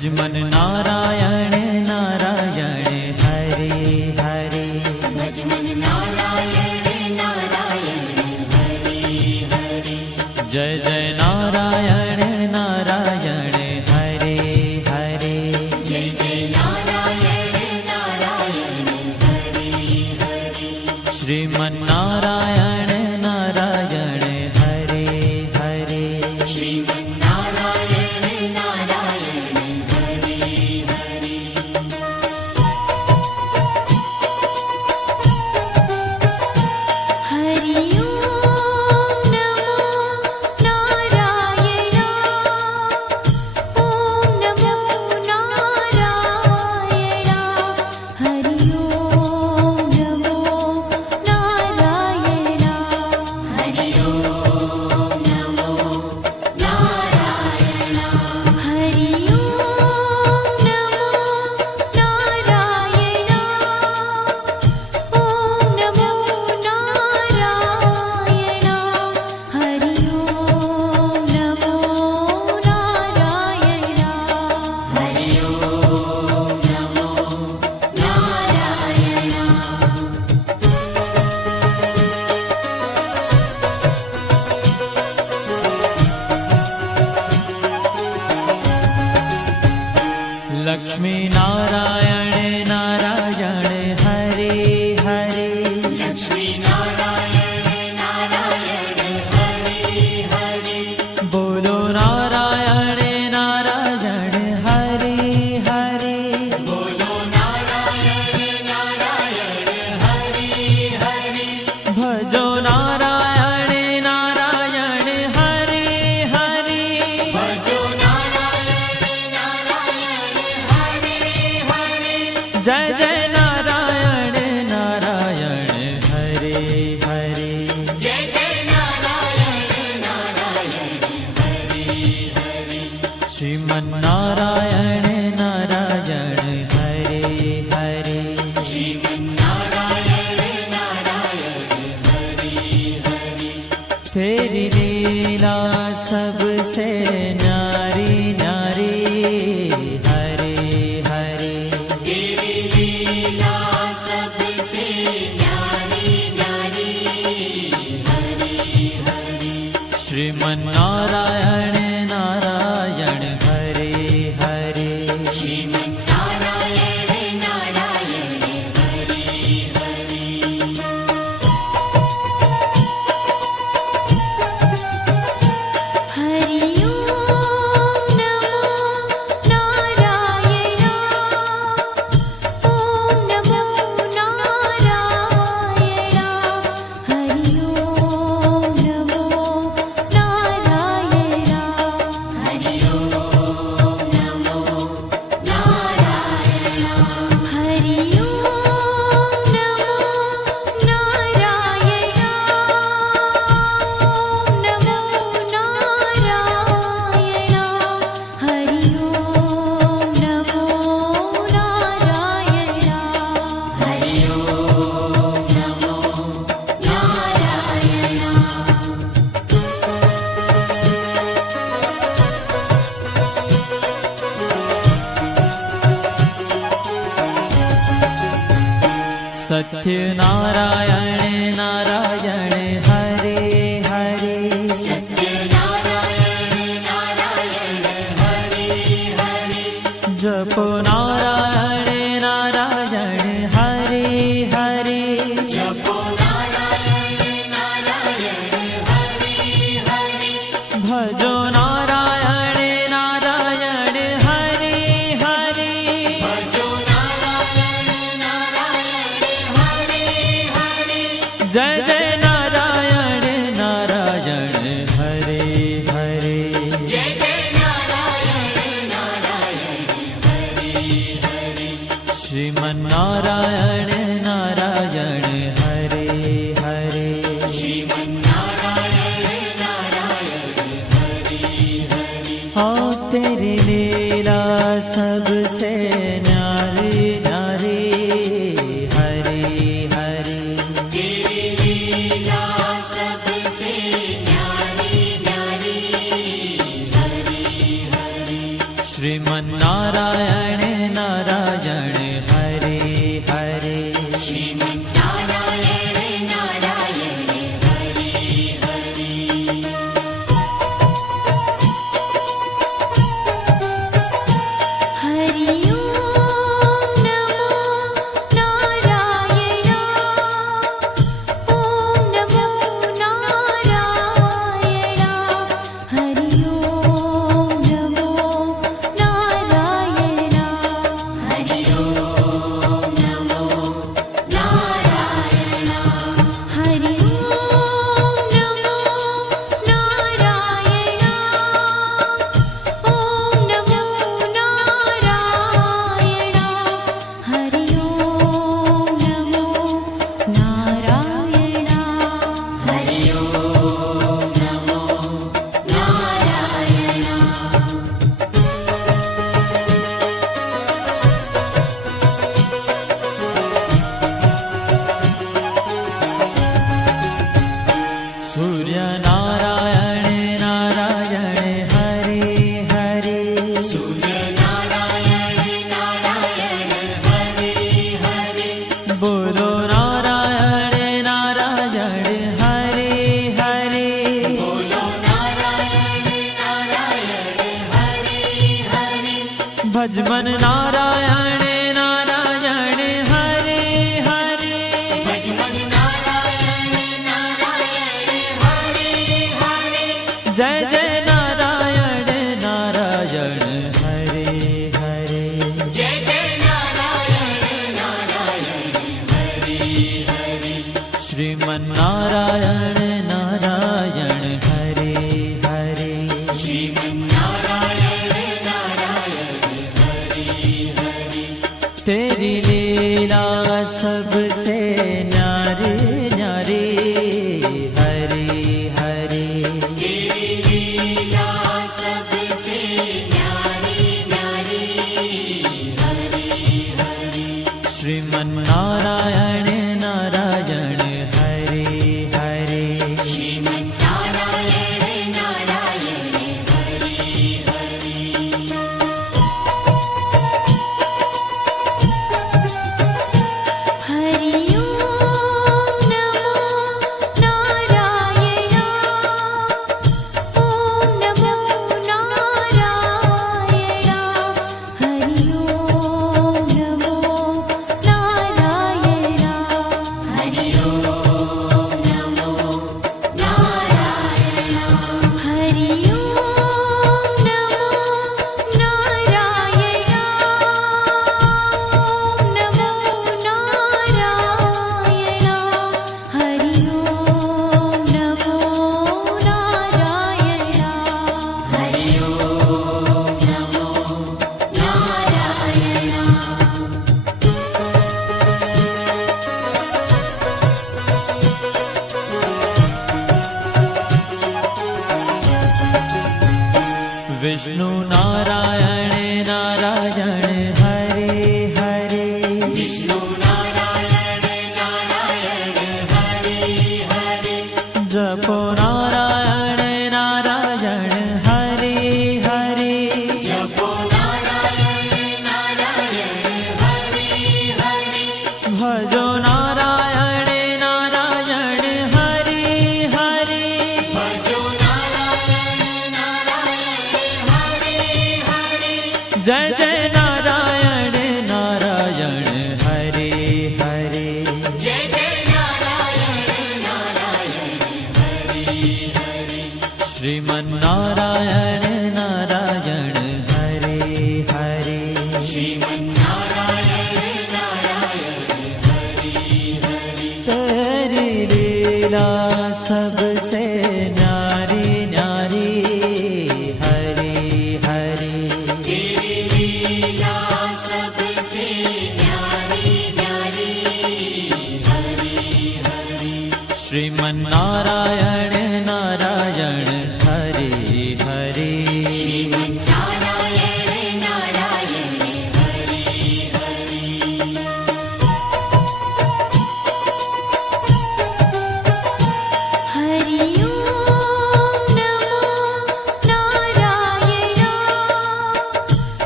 भजमन नारायण नारायण हरे हरे। भजमन नारायण नारायण हरे हरे। जय जय नारायण नारायण हरे हरे। जय जय नारायण नारायण हरे हरे। श्रीमन नारायण नारायण हरे हरे। श्रीमन नारायण नारायण हरे हरे। हरि ओम नमो नारायण। ओम नमो नारायण। हरि ओम नमो नारायण। हरि ओम नमो नारायण। हरि ओम नमो नारायण। ओम नमो नारायण। हरि ओम नमो नारायण। हरि ओम नमो नारायण। लक्ष्मी नारायण नारायण हरे हरे। लक्ष्मी नारायण नारायण हरे हरे। बोलो नारायण नारायण हरे हरे। बोलो नारायण नारायण हरे हरे। भजो नारायण नारायण हरे हरे। भजो नारायण नारायण हरे हरे। जय जय नारायण नारायण हरे हरे। जय जय नारायण नारायण हरे हरे। श्रीमन नारायण नारायण हरे हरे। श्रीमन नारायण नारायण हरे हरे। तेरी लीला सबसे न्यारी न्यारी हरे हरे। तेरी लीला सबसे न्यारी न्यारी हरे हरे। श्रीमन नारायण नारायण हरे हरे। श्रीमन नारायण नारायण हरे हरे। हरि ओम नमो नारायण। ओम नमो नारायण। हरि ओम नमो नारायण। हरि ओम नमो नारायण। हरि ओम नमो नारायण। ओम नमो नारायण। हरि ओम नमो नारायण। हरि ओम नमो सत्य नारायण नारायण हरे हरे। सत्य नारायण नारायण हरे हरे। जपो नारायण नारायण हरे हरे। जपो नारायण नारायण हरे हरे। भजो नारायण नारायण हरे हरे। भजो नारायण नारायण हरे हरे। जय जय नारायण नारायण हरे हरे। जय जय नारायण नारायण हरे हरे। श्रीमन नारायण नारायण हरे हरे। श्रीमन नारायण नारायण हरे हरे। हाँ तेरी लीला सबसे न्यारी न्यारी हरे हरे। तेरी लीला सबसे न्यारी न्यारी हरे हरे। श्रीमन्नारायण नारायण हरे हरे श्रीमन्नारायण नारायण हरि हरि हरि ओम नमो नारायण ओम नमो नारायण हरि ओम नमो नारायण हरि ओम नमो नारायण हरि ओम नमो नारायण ओम नमो नारायण हरि ओम नमो नारायण हरि ओम नमो नारायण सूर्य नारायण नारायण हरे हरे सूर्य नारायण नारायण हरि हरि बोलो नारायण नारायण हरे हरे बोलो नारायण नारायण हरि हरि भजमन नारायण नारायण हरे हरे भजमन नारायण नारायण हरि हरि जय जय नारायण नारायण हरे हरे जय जय नारायण नारायण हरि हरि श्रीमन्नारायण नारायण हरे हरे श्रीमन्नारायण नारायण हरि हरि तेरी लीला सबसे न्यारी न्यारी हरे हरे तेरी लीला सबसे न्यारी न्यारी हरि हरि श्रीमन्नारायण नारायण हरे हरे श्रीमन्नारायण नारायण हरि हरि हरि ओम नमो नारायण ओम नमो नारायण हरि ओम नमो नारायण हरि ओम नमो नारायण हरि ओम नमो नारायण ओम नमो नारायण हरि ओम नमो नारायण हरि ओम नमो नारायण विष्णु नारायण नारायण हरे हरे विष्णु नारायण नारायण हरि हरि जपो नारायण नारायण हरे हरे जपो नारायण नारायण हरि हरि भजो नारायण नारायण हरे हरे भजो नारायण नारायण हरि हरि जय जय नारायण नारायण हरे हरे जय जय नारायण नारायण हरि हरि श्रीमन्नारायण नारायण हरे हरे श्रीमन्नारायण नारायण हरि हरि तेरी लीला सबसे न्यारी न्यारी हरे हरे तेरी लीला सबसे न्यारी न्यारी हरि हरि श्रीमन्नारायण नारायण हरे हरे श्रीमन्नारायण नारायण हरि हरि हरि ओम नमो नारायण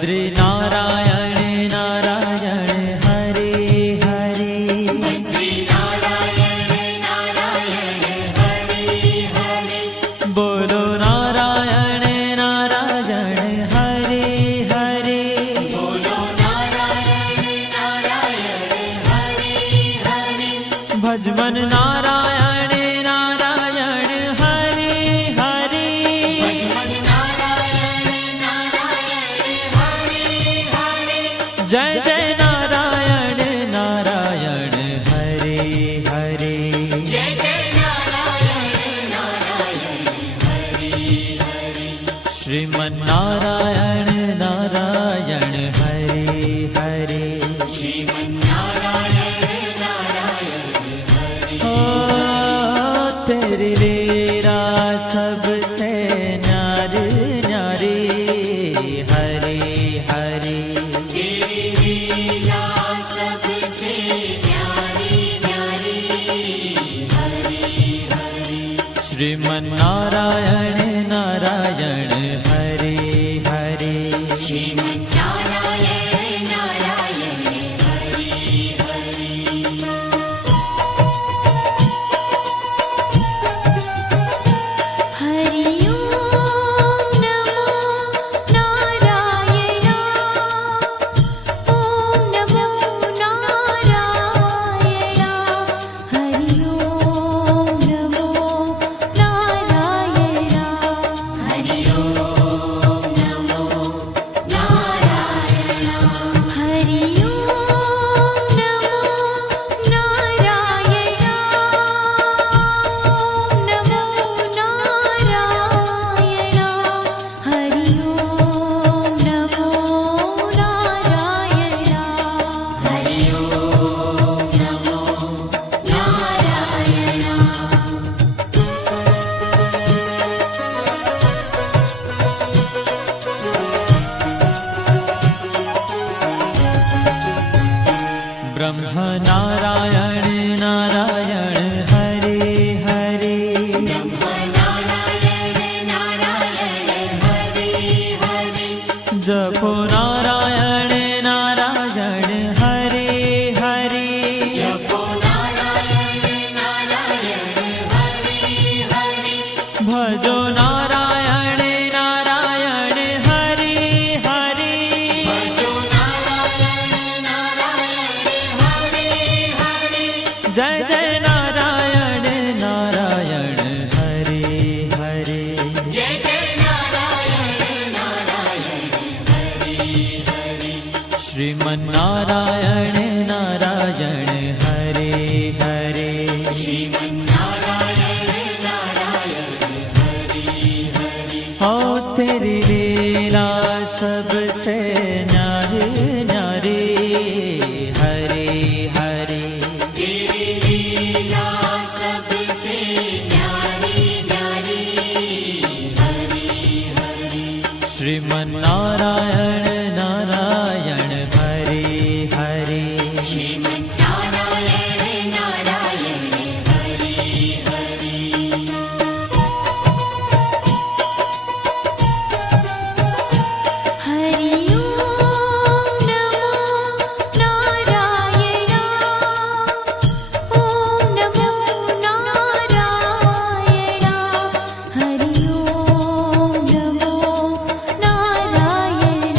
बद्री नारायण नारायण हरे हरे बद्री नारायण नारायण हरे हरे बोलो नारायण नारायण हरे हरे बोलो नारायण नारायण हरे हरे भजमन नारायण नारायण हरे हरे भजमन नारायण नारायण हरे हरे जय जय नारायण नारायण हरे हरे जय जय नारायण नारायण हरे हरे श्रीमन नारायण नारायण हरे हरे श्रीमन्नारायण नारायण हरे ओ तेरी लीला सबसे न्यारी न्यारी हरे हरे तेरी लीला सबसे न्यारी न्यारी हरे हरे श्रीमन नारायण नारायण हरे हरे श्रीमन्नारायण नारायण हरे हरे हरि ओम नमो नारायण ओम नमो नारायण हरि ओम नमो नारायण हरि ओम नमो नारायण हरि ओम नमो नारायण ओम नमो नारायण हरि ओम नमो नारायण हरि ओम नमो नारायण ब्रह्म नारायण नारायण हरे हरे नारायण नारायण हरे हरे जपो नारायण नारायण हरे हरे जपो नारायण नारायण हरे हरे भजो नारायण नारायण हरे हरे भजो नारायण नारायण हरे हरे जय जय नारायण नारायण हरे हरे जय जय नारायण नारायण हरे हरे श्रीमन नारायण नारायण हरे हरे श्रीमन्नारायण नारायण हरे हरे हो तेरी लीला सबसे न्यारी न्यारी हरे हरे तेरी लीला सबसे न्यारी न्यारी हरे हरे श्रीमन नारायण नारायण हरे हरे श्रीमन्नारायण नारायण हरे हरे हरि ओम नमो नारायण ओम नमो नारायण हरि ओम नमो नारायण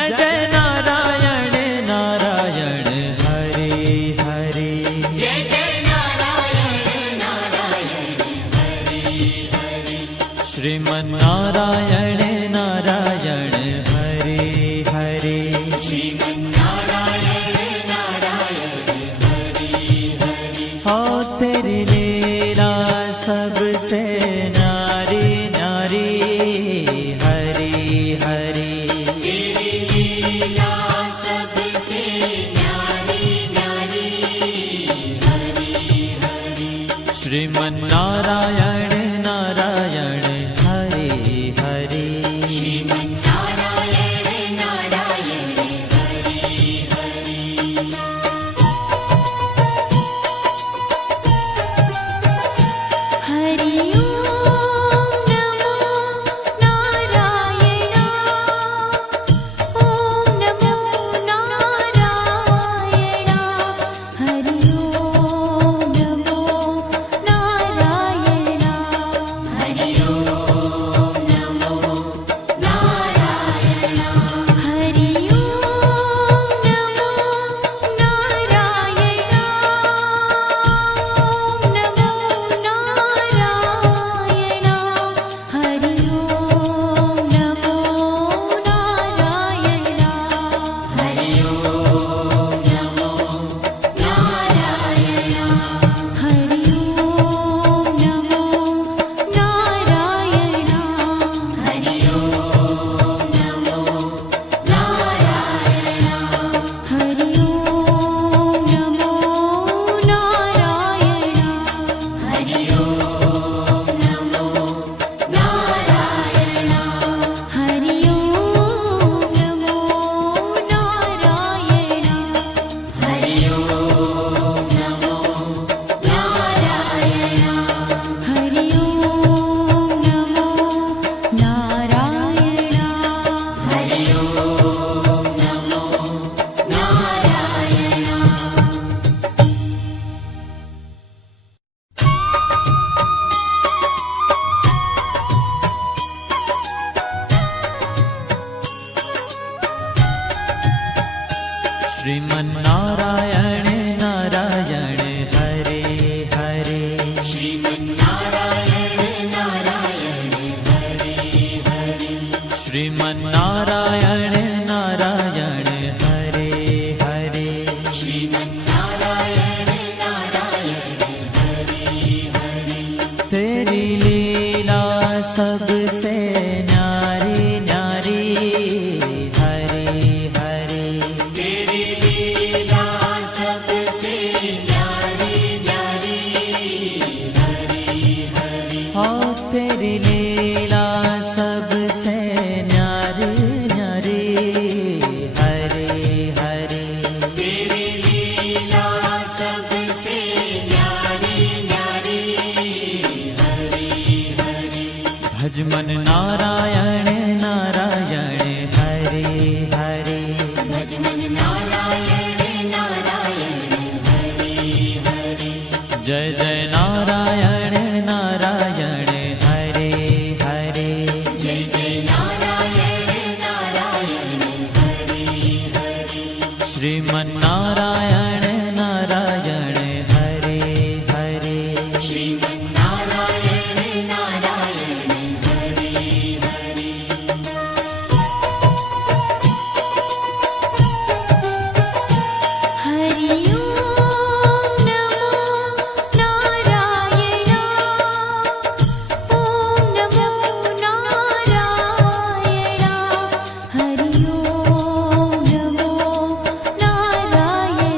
जय जय नारायण नारायण हरे हरे जय जय नारायण नारायण हरि हरि श्रीमन्नारायण नारायण हरे हरे श्रीमन्नारायण नारायण हरि हरि हो तेरी लीला सबसे न्यारी न्यारी हरी हरी तेरी लीला सबसे न्यारी न्यारी हरि हरि श्रीमन्नारायण नारायण हरे हरे श्रीमन्नारायण नारायण हरि हरि हरि ओम नमो नारायण ओम नमो नारायण हरि ओम नमो नारायण हरि ओम नमो नारायण हरि ओम नमो नारायण ओम नमो नारायण हरि ओम नमो नारायण हरि ओम नमो नारायण हरि ओम नमो नारायण हरि ओम नमो नारायण हरि ओम नमो नारायण हरि ओम नमो नारायण हरि ओम नमो नारायण हरि ओम नमो नारायण हरि ओम नमो नारायण हरि ओम नमो नारायण श्रीमन्नारायण नारायण हरे हरे श्रीमन्नारायण नारायण हरि हरि श्रीमन्नारायण नारायण हरे हरे श्रीमन्नारायण नारायण हरि हरि तेरी लीला सबसे न्यारी न्यारी हरे हरे तेरी लीला सबसे न्यारी न्यारी हरि हरि हो तेरी लीला सबसे न्यारी न्यारी हरे हरे तेरी लीला सबसे न्यारी न्यारी हरि हरि भजमन नारायण नारायण हरे हरे भजमन नारायण नारायण हरि हरि जय जय नारायण नारायण हरे हरे जय जय नारायण नारायण हरि हरि श्रीमन्नारायण नारायण हरे हरे श्रीमन्नारायण नारायण हरि हरि हरि ओम नमो नारायण ओम नमो नारायण हरि ओम नमो नारायण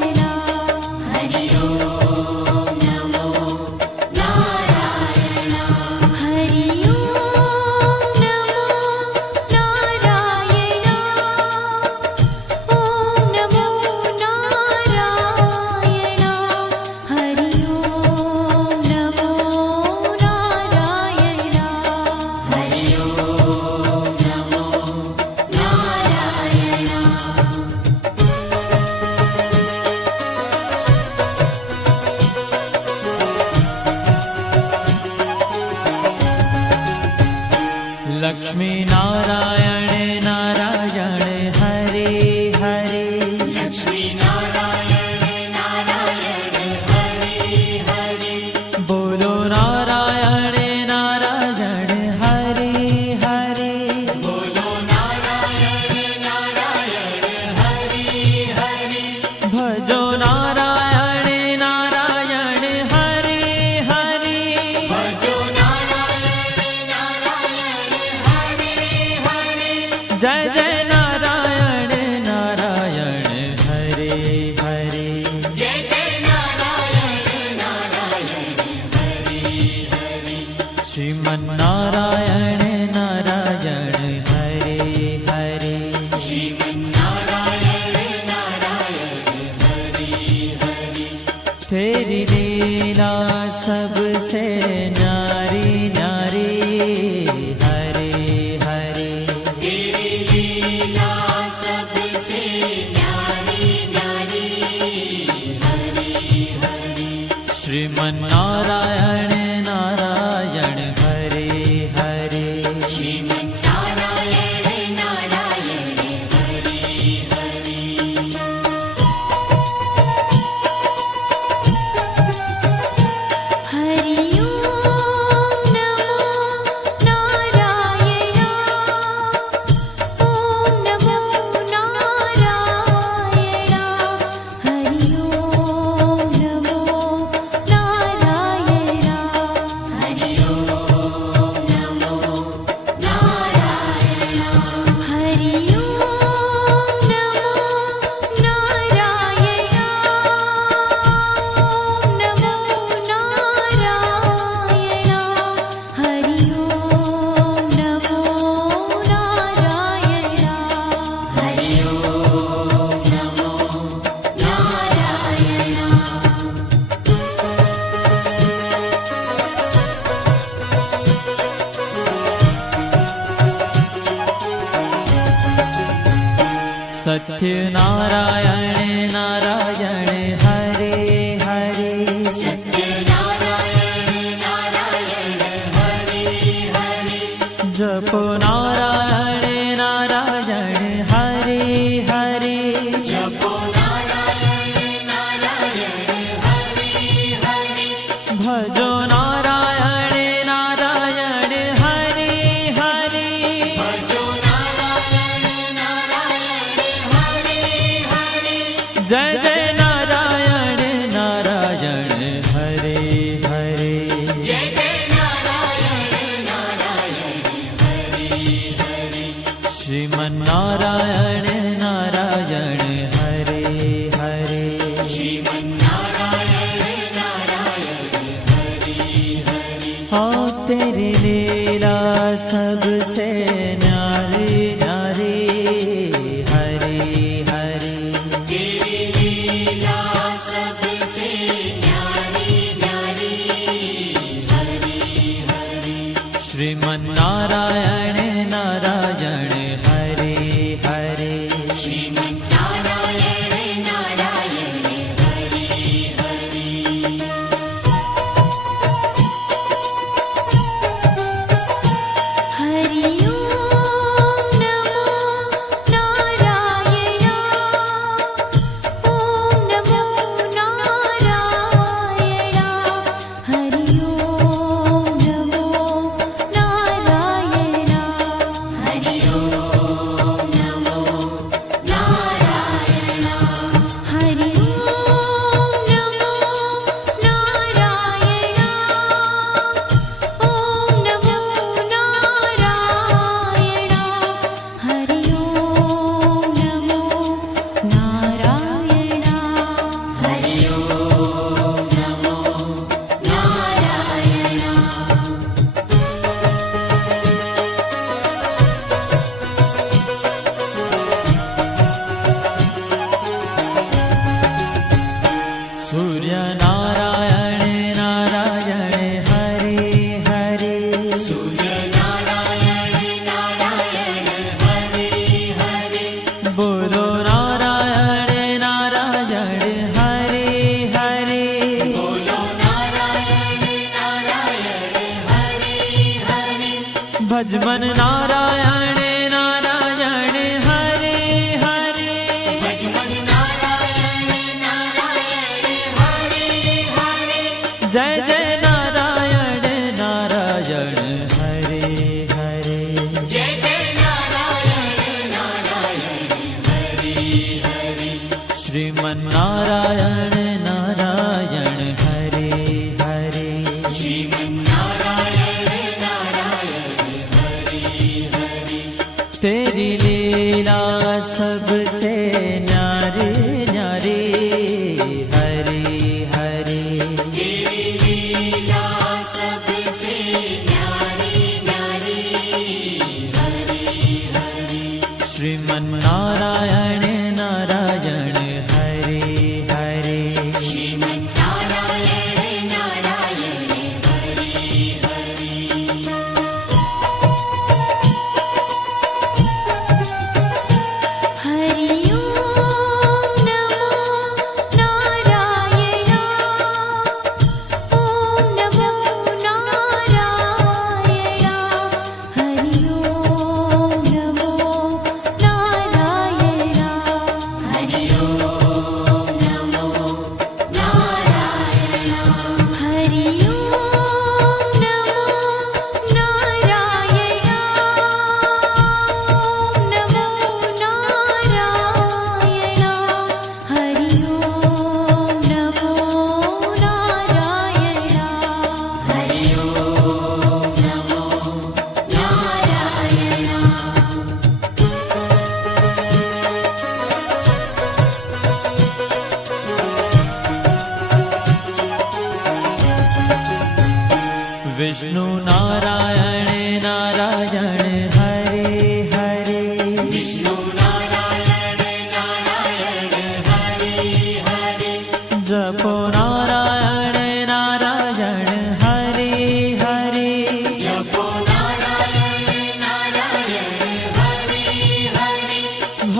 सत्यनारायण नारायण हरे हरे सत्यनारायण नारायण हरे हरे जपो नारायण नारायण हरे हरे जपो नारायण नारायण हरे हरे भजो नारायण नारायण हरे हरे भजो नारायण नारायण हरे हरे जय जय नारायण नारायण हरे हरे जय जय नारायण नारायण हरे हरे श्रीमन्नारायण नारायण हरे हरे श्रीमन्नारायण नारायण हरे हरे हाँ तेरी लीला सबसे न्यारी न्यारी हरे हरे तेरी लीला सबसे न्यारी न्यारी हरे हरे श्रीमन्नारायण नारायण हरे हरे श्रीमन्नारायण नारायण हरे हरे हरि ओम नमो नारायण ओम नमो नारायण हरि ओम नमो नारायण हरि ओम नमो नारायण हरि ओम नमो नारायण ओम नमो नारायण हरि ओम नमो नारायण हरि ओम नमो नारायण सूर्य नारायण नारायण हरे हरे सूर्य नारायण नारायण हरे हरे बोलो नारायण नारायण हरे हरे बोलो नारायण नारायण हरे हरे भजमन नारायण नारायण हरे हरे भजमन नारायण नारायण हरे हरे जय जय नारायण नारायण हरे हरे जय जय नारायण नारायण हरे हरे श्रीमन्नारायण नारायण हरे हरे श्रीमन्नारायण नारायण हरे हरे तेरी लीला सबसे न्यारी न्यारी हरे हरे तेरी लीला सबसे न्यारी न्यारी हरे हरे श्रीमन्नारायण नारायण हरे हरे श्रीमन्नारायण नारायण हरे हरे हरि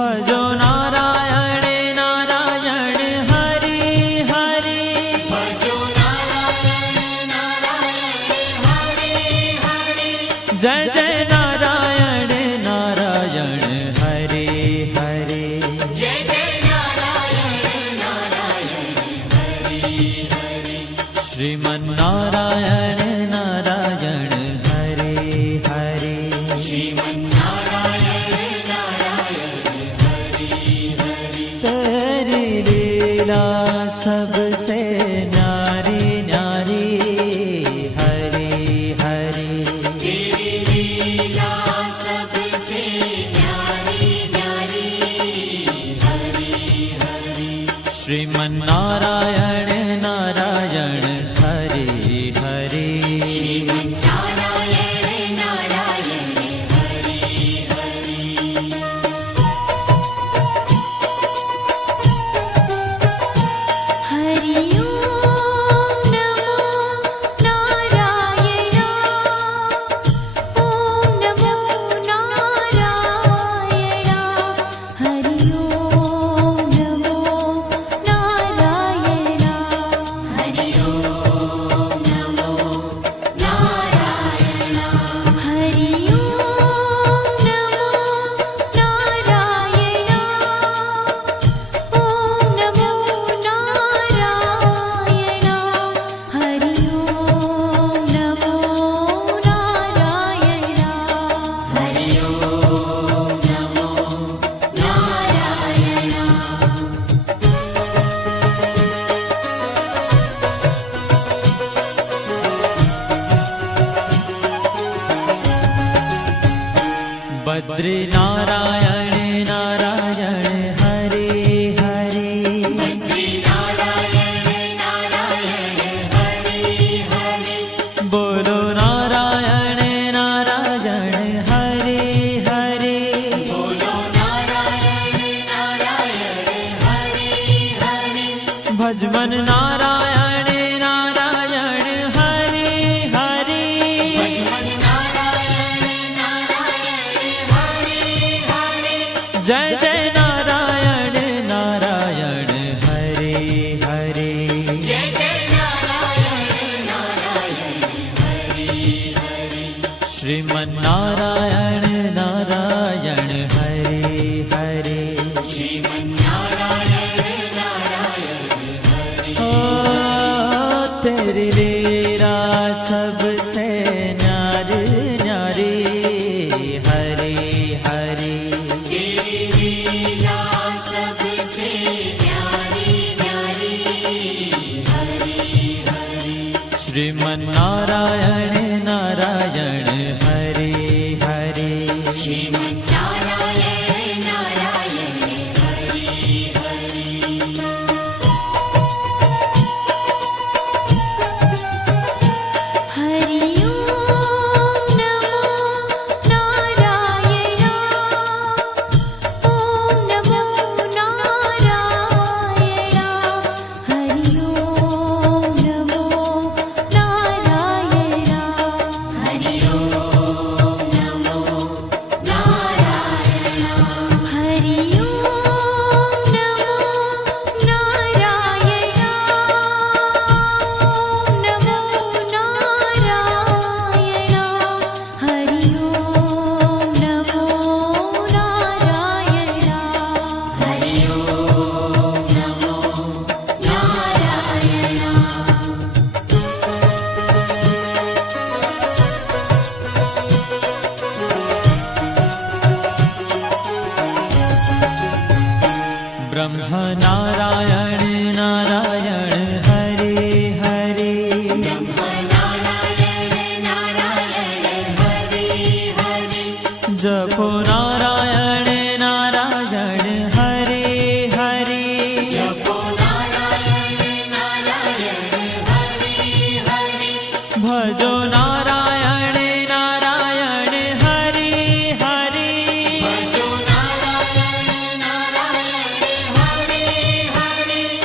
ભજો નારાયણ નારાયણ હરિ હરિ ભજો નારાયણ નારાયણ હરિ હરિ જય જય નારાયણ નારાયણ હરિ હરિ જય જય નારાયણ નારાયણ હરિ હરિ શ્રીમન નારાયણ નારાયણ હરિ હરિ શ્રીમન્નારાયણ નારાયણ હરિ હરિ तेरी लीला सबसे न्यारी न्यारी हरि हरि तेरी लीला सबसे न्यारी न्यारी हरि हरि श्रीमन नारायण नारायण हरि हरि श्रीमन्नारायण नारायण हरि हरि हरि ओम नमो नारायण ओम नमो नारायण हरि ओम नमो नारायण हरि ओम नमो नारायण हरि ओम नमो नारायण ओम नमो नारायण हरि ओम नमो नारायण हरि ओम नमो नारायण बद्री नारायण नारायण हरि हरि बद्री नारायण नारायण हरि हरि बोलो नारायण नारायण हरि हरि बोलो नारायण नारायण हरि हरि भजमन नारायण नारायण हरि हरि भजमन नारायण नारायण हरि हरि जय जय नारायण नारायण हरि हरि जय जय नारायण नारायण हरि हरि श्रीमन नारायण नारायण हरि हरि श्रीमन्नारायण नारायण हरि ओ तेरी लीला सबसे न्यारी न्यारी हरि हरि तेरी लीला सबसे न्यारी न्यारी हरि हरि श्रीमन नारायण नारायण हरि हरि श्रीमन्नारायण नारायण हरि हरि हरि ओम नमो नारायण ओम नमो नारायण हरि ओम नमो नारायण हरि ओम नमो नारायण हरि ओम नमो नारायण ओम नमो नारायण हरि ओम नमो नारायण हरि ओम नमो नारायण ब्रह्म नारायण नारायण हरि हरि ब्रह्म नारायण नारायण हरि हरि जपो नारायण नारायण हरि हरि जपो नारायण नारायण हरि हरि भजो नारायण नारायण हरि हरि भजो नारायण नारायण हरि हरि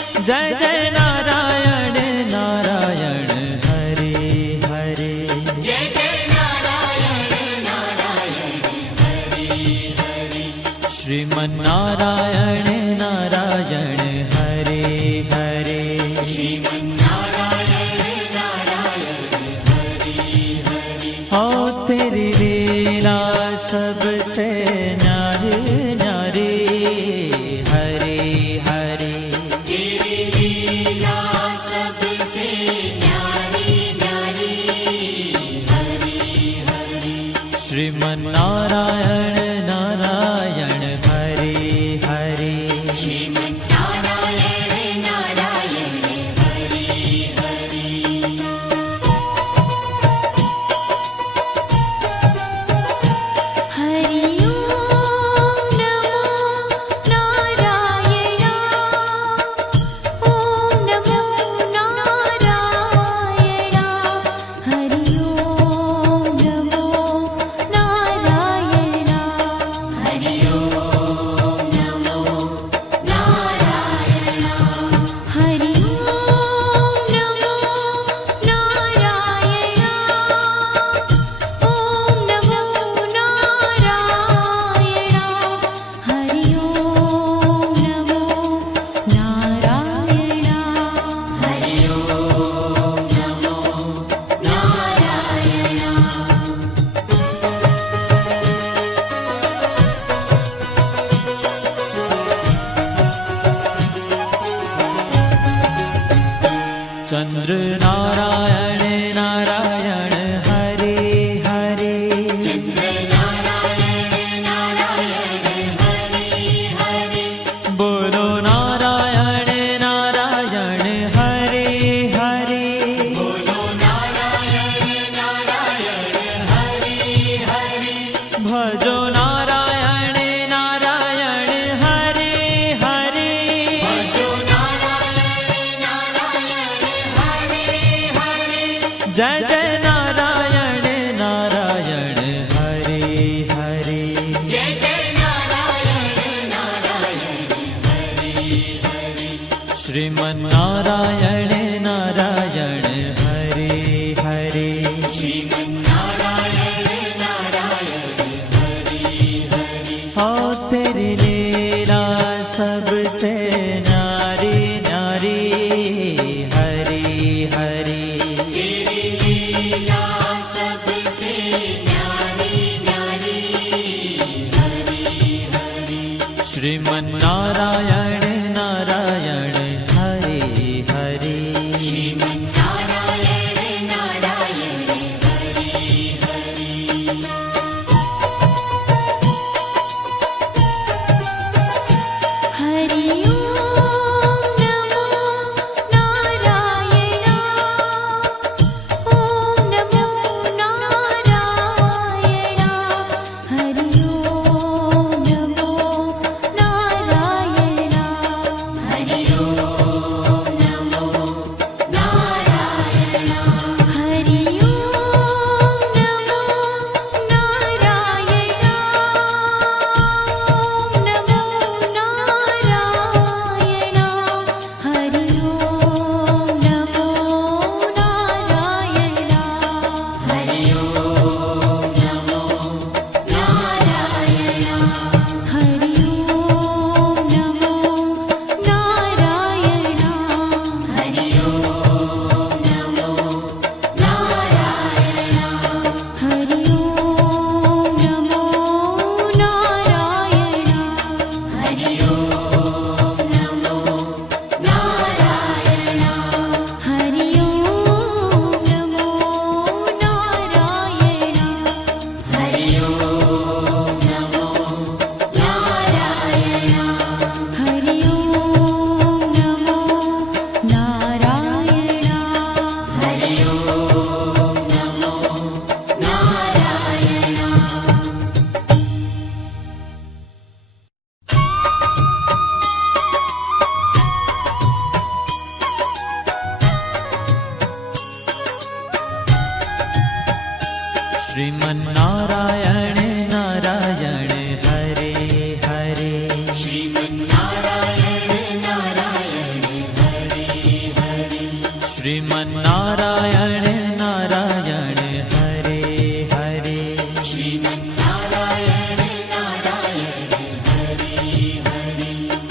नारायण नारायण हरे हरे श्रीमन्नारायण नारायण हरि हरि ओ तेरी लीला सबसे न्यारी न्यारी हरे हरे तेरी लीला सबसे न्यारी न्यारी हरि हरि श्रीमन्नारायण नारायण हरे हरे श्रीमन्नारायण नारायण हरि हरि हरि ओम नमो नारायण ओम नमो नारायण हरि ओम नमो नारायण हरि ओम नमो नारायण हरि ओम नमो नारायण ओम नमो नारायण हरि ओम नमो नारायण हरि ओम नमो नारायण चंद्र नारायण नारायण हरे हरे चंद्र नारायण नारायण हरि हरि बोलो नारायण नारायण हरे हरे बोलो नारायण नारायण हरि हरि भजो नारायण नारायण हरे हरे भजो नारायण नारायण हरि हरि जय जय नारायण नारायण हरे हरे जय जय नारायण नारायण हरि हरि श्रीमन्नारायण नारायण हरे हरे श्रीमन्नारायण नारायण हरि हरि हो तेरी लीला सबसे न्यारी न्यारी हरे हरे तेरी लीला सबसे न्यारी न्यारी हरि हरि श्रीमन्नारायण नारायण हरे हरे श्रीमन्नारायण नारायण हरि हरि हरि ओम नमो नारायण ओम नमो नारायण हरि ओम नमो नारायण हरि ओम नमो नारायण हरि ओम नमो नारायण ओम नमो नारायण हरि ओम नमो नारायण हरि ओम नमो नारायण हरि ओम नमो नारायण हरि ओम नमो नारायण हरि ओम नमो नारायण हरि ओम नमो नारायण हरि ओम नमो नारायण हरि ओम नमो नारायण हरि ओम नमो नारायण हरि ओम नमो नारायण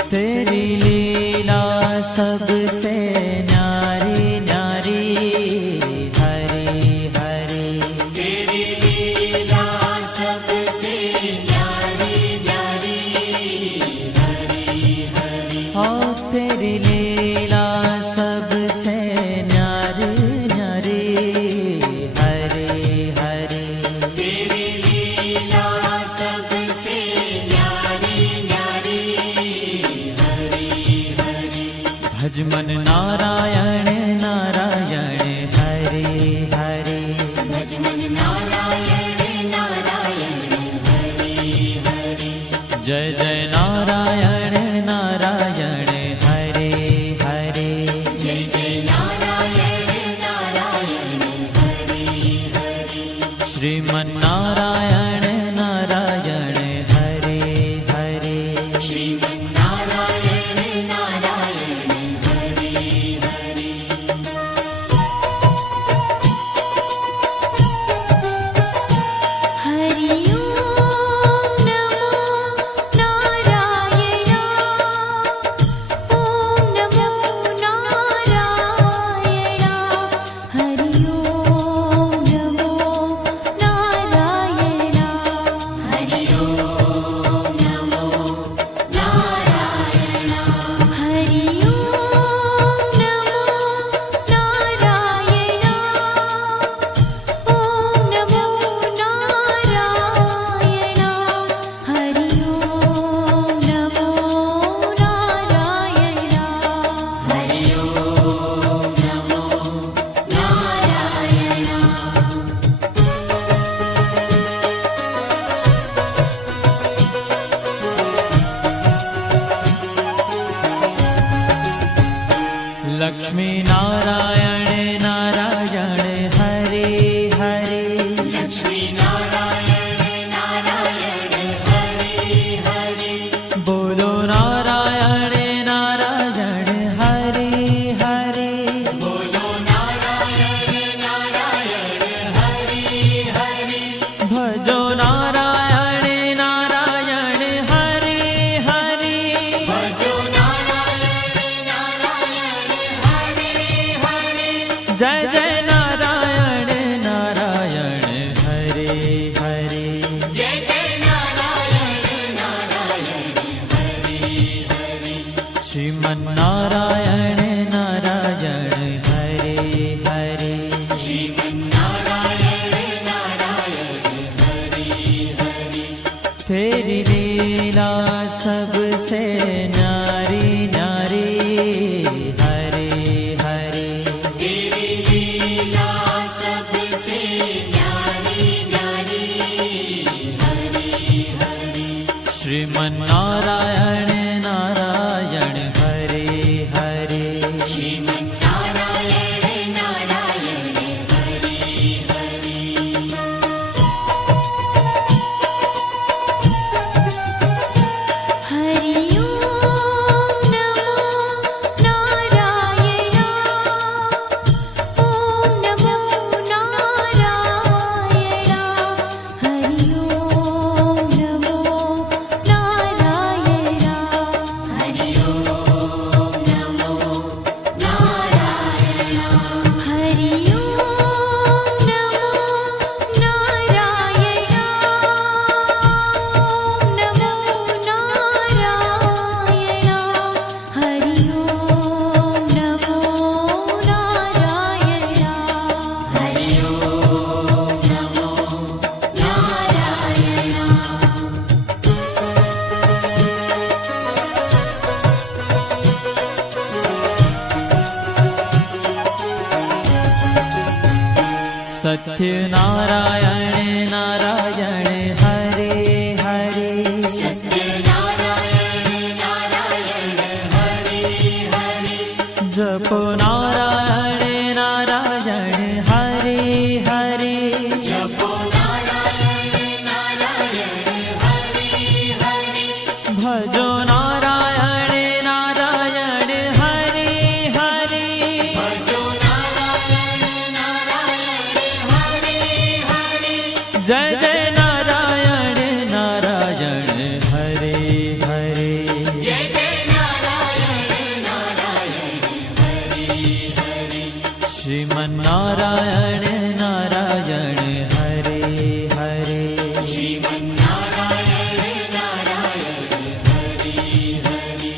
तेरी लीला सबसे न्यारी न्यारी हरे हरे तेरी लीला सबसे न्यारी न्यारी हरि हरि ओ तेरी लीला सबसे न्यारी न्यारी हरे हरे तेरी लीला सबसे न्यारी न्यारी हरि हरि भजमन नारायण नारायण हरे हरे भजमन नारायण नारायण हरि हरि जय जय नारायण नारायण हरे हरे जय जय नारायण नारायण हरि हरि श्रीमन नारायण नारायण हरे हरे श्रीमन्नारायण नारायण हरि हरि हरि ओम नमो नारायण ओम नमो नारायण हरि ओम नमो नारायण हरि ओम नमो नारायण हरि ओम नमो नारायण ओम नमो नारायण हरि ओम नमो नारायण हरि ओम नमो नारायण लक्ष्मी नारायण नारायण हरे हरे लक्ष्मी नारायण नारायण हरि हरि बोलो नारायण नारायण हरे हरे बोलो नारायण नारायण हरि हरि भजो नारायण नारायण हरे हरे भजो नारायण नारायण हरि हरि जय जय नारायण नारायण हरे हरे जय जय नारायण नारायण हरि हरि श्रीमन नारायण नारायण हरे हरे श्रीमन्नारायण नारायण हरि हरि तेरी लीला सबसे न्यारी न्यारी हरे हरे तेरी लीला सबसे न्यारी न्यारी हरि हरि श्रीमन नारायण नारायण हरे हरे श्रीमन्नारायण नारायण हरि हरि हरि ओम नमो नारायण ओम नमो नारायण हरि ओम नमो नारायण हरि ओम नमो नारायण हरि ओम नमो नारायण ओम नमो नारायण हरि ओम नमो नारायण हरि ओम नमो नारायण सत्य नारायण नारायण हरे हरे सत्यनारायण नारायण हरि हरि जपो नारायण नारायण हरे हरे जपो नारायण नारायण हरि हरि भजो नारायण नारायण हरे हरे भजो नारायण नारायण हरि हरि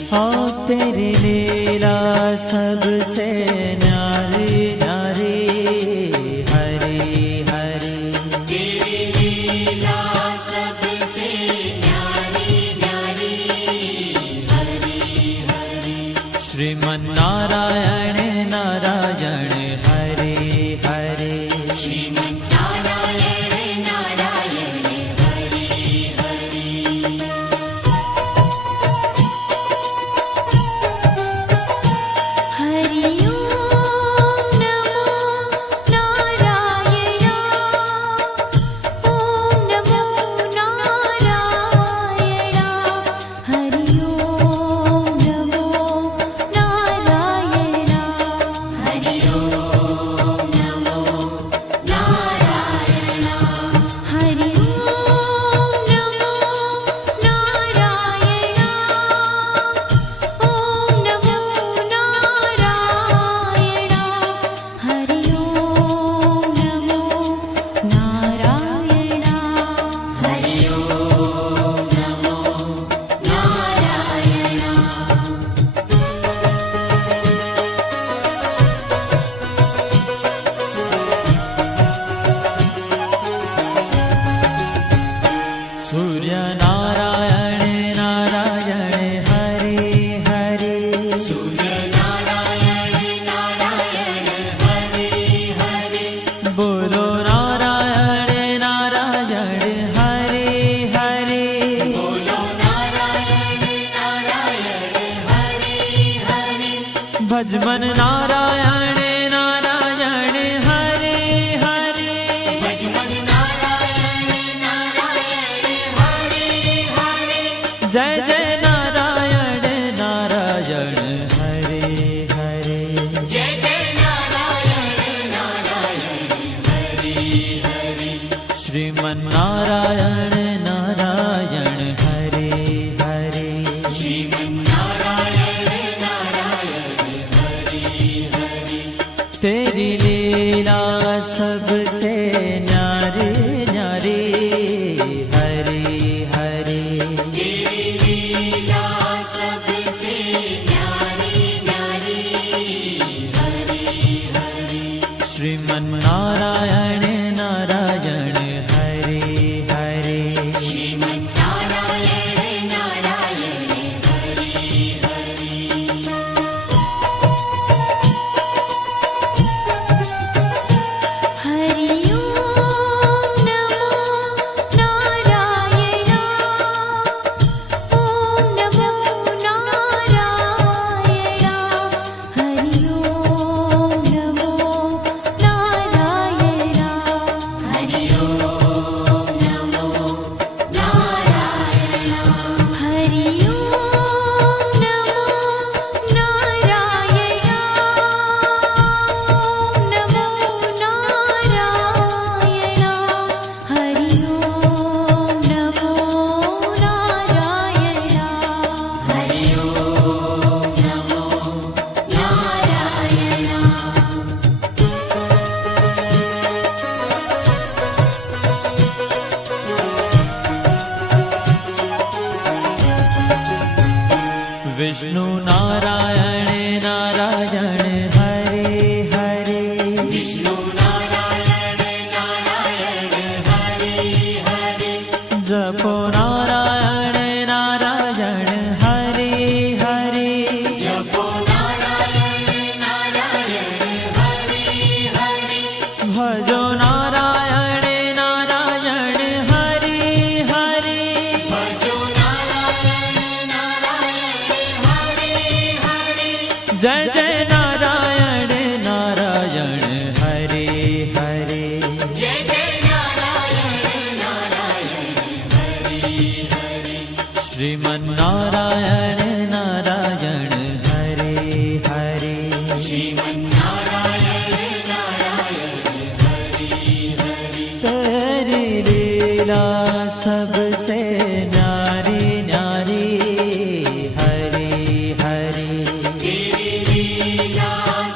हाँ तेरी लीला सबसे न्यारी न्यारी हरि हरि तेरी लीला सबसे न्यारी न्यारी हरि हरि श्रीमन्नारायण नारायण हरे हरे श्रीमन्नारायण नारायण हरि हरि हरि ओम नमो नारायण ओम नमो नारायण हरि ओम नमो नारायण हरि ओम नमो नारायण हरि ओम नमो नारायण ओम नमो नारायण हरि ओम नमो नारायण हरि ओम नमो नारायण सूर्य नारायण नारायण हरे हरे सूर्य नारायण नारायण हरि हरि बोलो नारायण नारायण हरे हरे बोलो नारायण नारायण हरि हरि भजमन नारायण नारायण हरे हरे भजमन नारायण नारायण हरि हरि जय जय नारायण नारायण हरे हरे जय जय नारायण नारायण हरि हरि श्रीमन्नारायण नारायण हरे हरे श्रीमन्नारायण नारायण हरि हरि तेरी लीला सबसे न्यारी न्यारी हरे हरे तेरी लीला सबसे न्यारी न्यारी हरि हरि श्रीमन्नारायण नारायण हरे हरे श्रीमन्नारायण नारायण हरि हरि हरि ओम नमो नारायण ओम नमो नारायण हरि ओम नमो नारायण हरि ओम नमो नारायण हरि ओम नमो नारायण ओम नमो नारायण हरि ओम नमो नारायण हरि ओम नमो नारायण विष्णु नारायण नारायण हरे हरे विष्णु नारायण नारायण हरि हरि जपो नारायण नारायण हरे हरे जपो नारायण नारायण हरि हरि भजो नारायण नारायण हरे हरे भजो नारायण नारायण हरि हरि जय जय नारायण नारायण हरे हरे जय जय नारायण नारायण हरि हरि श्रीमन्नारायण नारायण हरे हरे श्रीमन्नारायण नारायण हरि हरि तेरी लीला सबसे न्यारी न्यारी हरे हरे तेरी लीला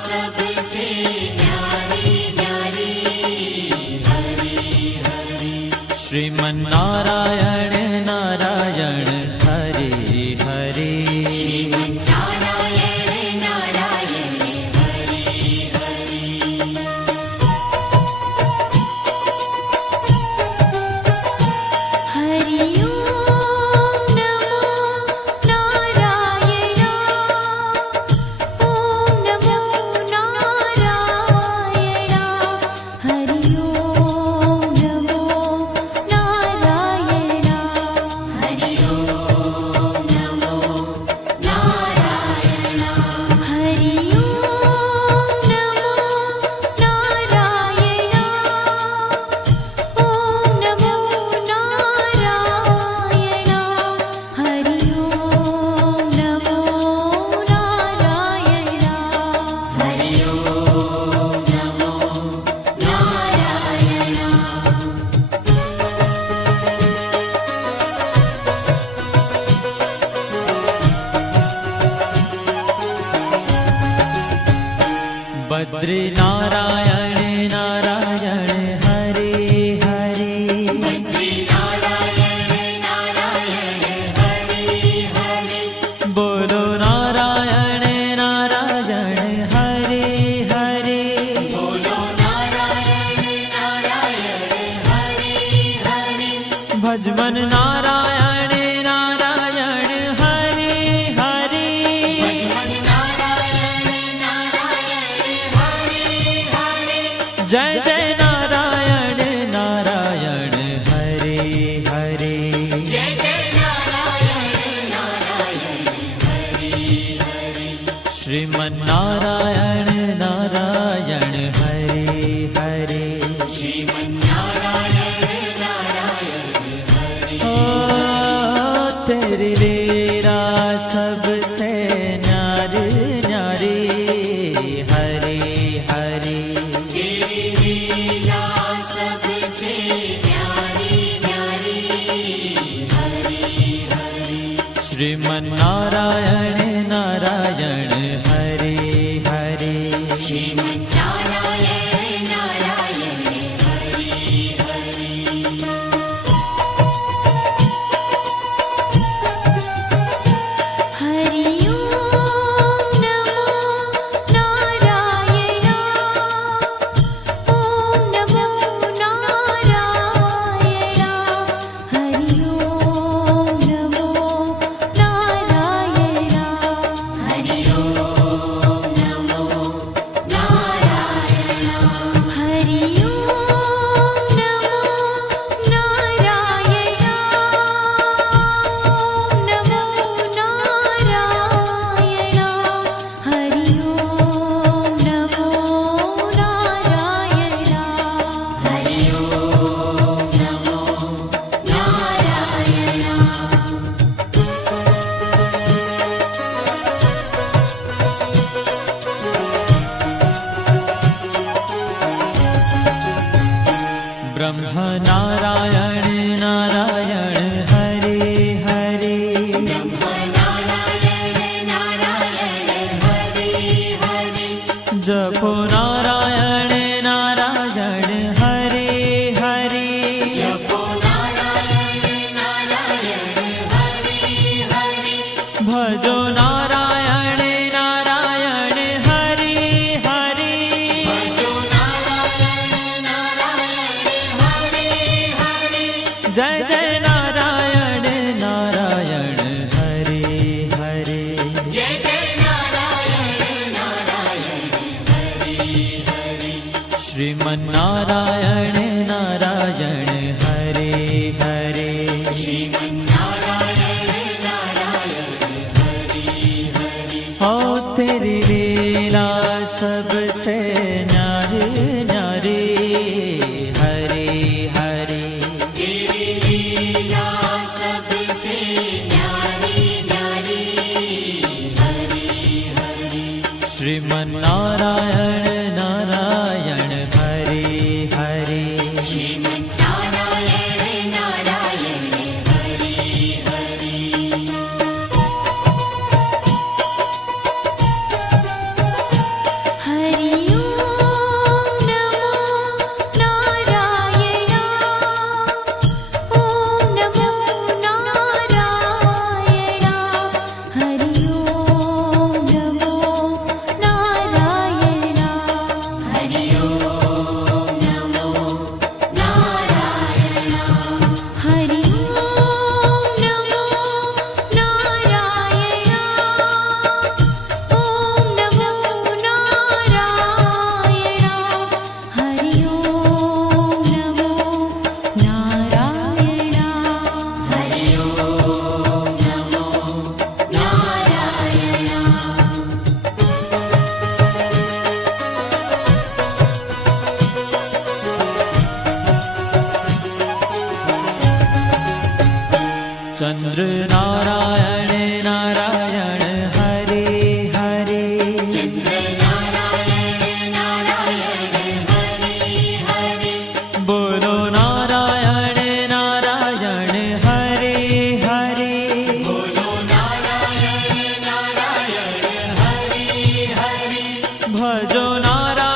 बद्री नारायण नारायण हरे हरे बद्री नारायण नारायण हरे हरे बोलो नारायण नारायण हरे हरे बोलो नारायण नारायण हरे हरे भजमन नारायण नारायण हरे हरे भजमन नारायण नारायण हरे हरे जय जय नारायण नारायण हरे हरे जय जय नारायण नारायण हरे हरे श्रीमन नारायण नारायण हरे हरे श्रीमन्नारायण नारायण हरे ओ तेरी लीला सबसे न्यारी न्यारी हरे हरे तेरी लीला सबसे न्यारी न्यारी हरे हरे श्रीमन नारायण नारायण हरे हरे श्रीमन्नारायण नारायण हरे हरे हरि ओम नमो नारायण ओम नमो नारायण हरि ओम नमो नारायण हरि ओम नमो नारायण हरि ओम नमो नारायण ओम नमो नारायण हरि ओम नमो नारायण हरि ओम नमो नारायण ब्रह्म नारायण नारायण हरे हरे नारायण नारायण हरे हरे जपो नारायण नारायण हरे हरे जपो नारायण नारायण हरे हरे भजो नारायण नारायण हरे हरे भजो नारायण नारायण हरे हरे जय जय नारायण नारायण हरे हरे जय जय नारायण नारायण हरे हरे श्रीमन नारायण नारायण हरे हरे श्रीमन्नारायण नारायण हरे हरे हो तेरी लीला सबसे न्यारी न्यारी हरे हरे तेरी लीला सबसे न्यारी न्यारी हरे हरे श्रीमन नारायण नारायण हरे हरे श्रीमन्नारायण नारायण हरे हरे हरि ओम नमो नारायण ओम नमो नारायण हरि ओम नमो नारायण हरि ओम नमो नारायण हरि ओम नमो नारायण ओम नमो नारायण हरि ओम नमो नारायण हरि ओम नमो नारायण चंद्र नारायण नारायण हरे हरे चंद्र नारायण नारायण हरे हरे बोलो नारायण नारायण हरे हरे बोलो नारायण नारायण हरे हरे भजो नारायण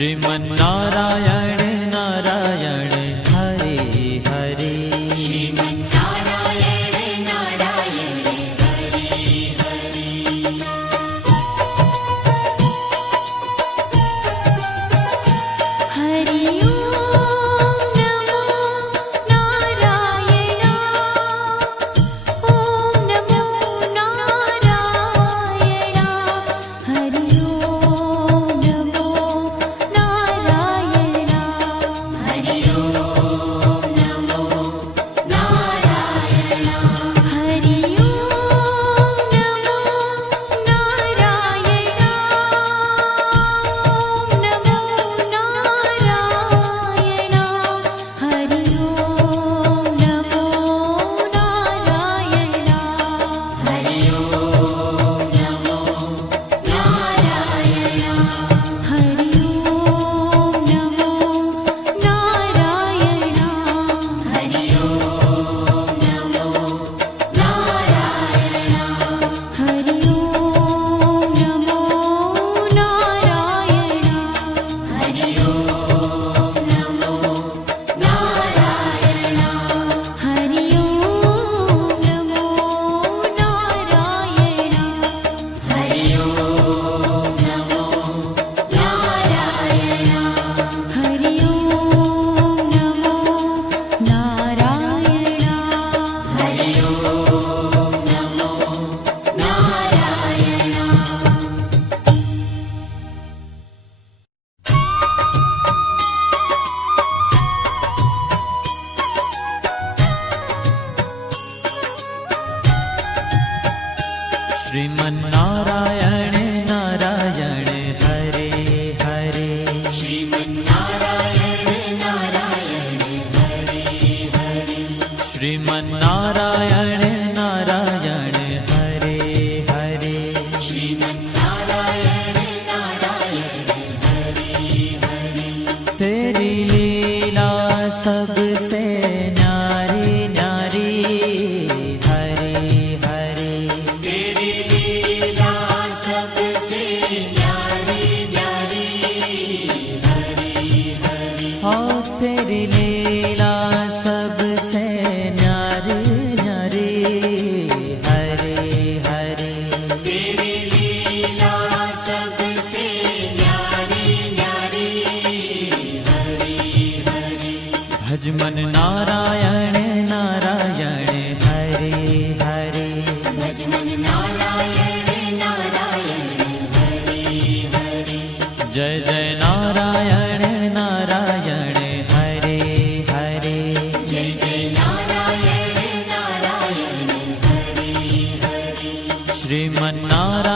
શ્રીમન્નારાયણ નારાયણ હરે હરે શ્રીમન્નારાયણ નારાયણ હરે હરે હરિ ઓમ નમો નારાયણ ઓમ નમો નારાયણ હરિ ઓમ નમો નારાયણ હરિ ઓમ નમો નારાયણ હરિ ઓમ નમો નારાયણ ઓમ નમો નારાયણ હરિ ઓમ નમો નારાયણ હરિ ઓમ નમો નારાયણ હરિ ઓમ નમો નારાયણ હરિ ઓમ નમો નારાયણ હરિ ઓમ નમો નારાયણ હરિ ઓમ નમો નારાયણ હરિ ઓમ નમો નારાયણ હરિ ઓમ નમો નારાયણ હરિ ઓમ નમો નારાયણ હરિ ઓમ નમો નારાયણ શ્રીમન્નારાયણ નારાયણ હરે હરે શ્રીમન્નારાયણ નારાયણ હરે હરે શ્રીમન્નારાયણ નારાયણ હરે હરે શ્રીમન્નારાયણ નારાયણ હરે હરે तेरी लीला सबसे न्यारी न्यारी हरे हरे तेरी लीला सबसे न्यारी न्यारी हरे हरे हाँ तेरी लीला सबसे न्यारी न्यारी हरे हरे तेरी लीला सबसे न्यारी न्यारी हरे हरे भजमन नारायण नारायण हरे हरे भजमन नारायण नारायण हरे हरे जय जय नारायण नारायण हरे हरे जय जय नारायण नारायण हरे हरे श्रीमन्नारायण